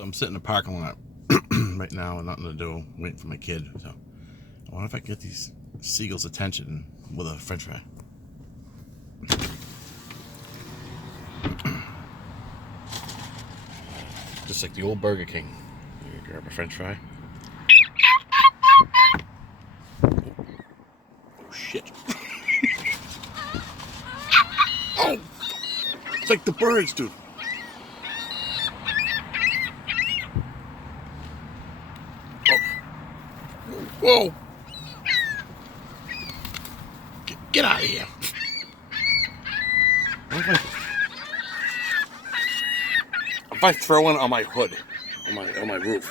So I'm sitting in the parking lot right now with nothing to do, waiting for my kid. So I wonder if I can get these seagulls' attention with a french fry. Just like the old Burger King. You grab a french fry. Oh, shit. Oh! It's like the birds, dude. Whoa! Get out of here! If I throw one on my hood, on my roof,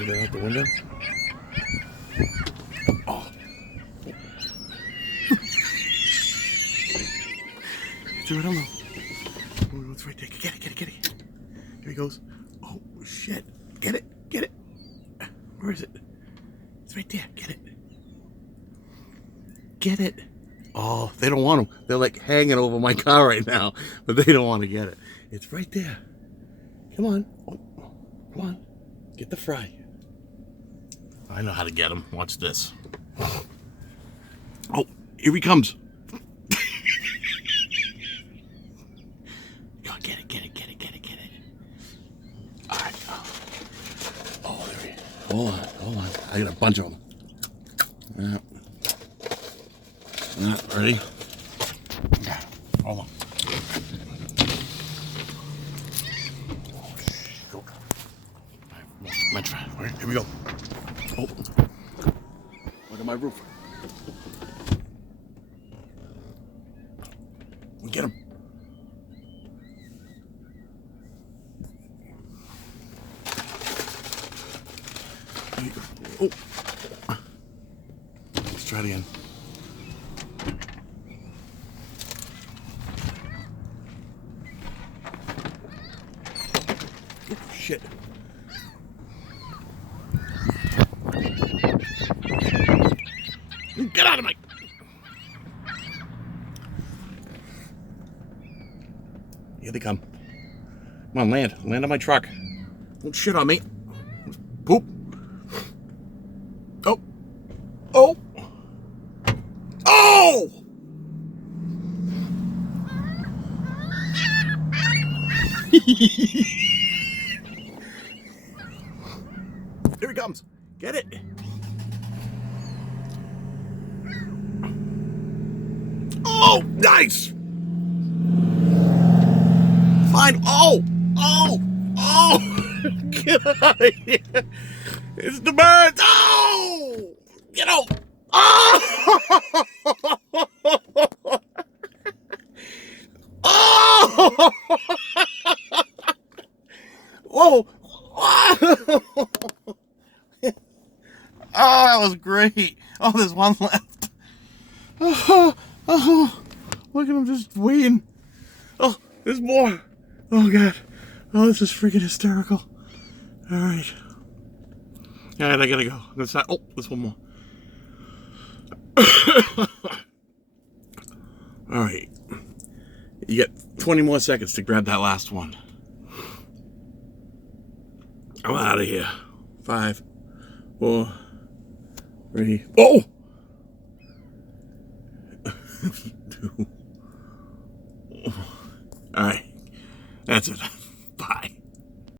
is that out the window? Oh! Dude, I don't know. Oh, it's right there. Get it! Here he goes. Oh shit! Get it! Where is it? It's right there. Get it. Oh, they don't want them. They're like hanging over my car right now, but they don't want to get it. It's right there. Come on. Oh, come on. Get the fry. I know how to get him. Watch this. Oh, here he comes. Go, get it. All right. Oh, there he is. Hold on. I got a bunch of them. Yeah. Ready? Yeah. Hold on. Let's try. All right, here we go. Oh, look at my roof. We get him. Oh, let's try it again. Oh, shit. Get out of my... Here they come. Come on, land. Land on my truck. Don't shit on me. Poop. Oh. Oh. Oh! Here he comes. Get it. Oh, nice. Fine. Oh. Get out of here. It's the birds. Oh. Get out. Oh. Oh. Whoa. Oh, that was great. Oh, there's one left. Oh, look at him just waiting. Oh, there's more. Oh, God. Oh, this is freaking hysterical. All right. All right, I gotta go. Oh, there's one more. All right. You got 20 more seconds to grab that last one. I'm out of here. 5, 4, 3. Oh! 2. All right. That's it.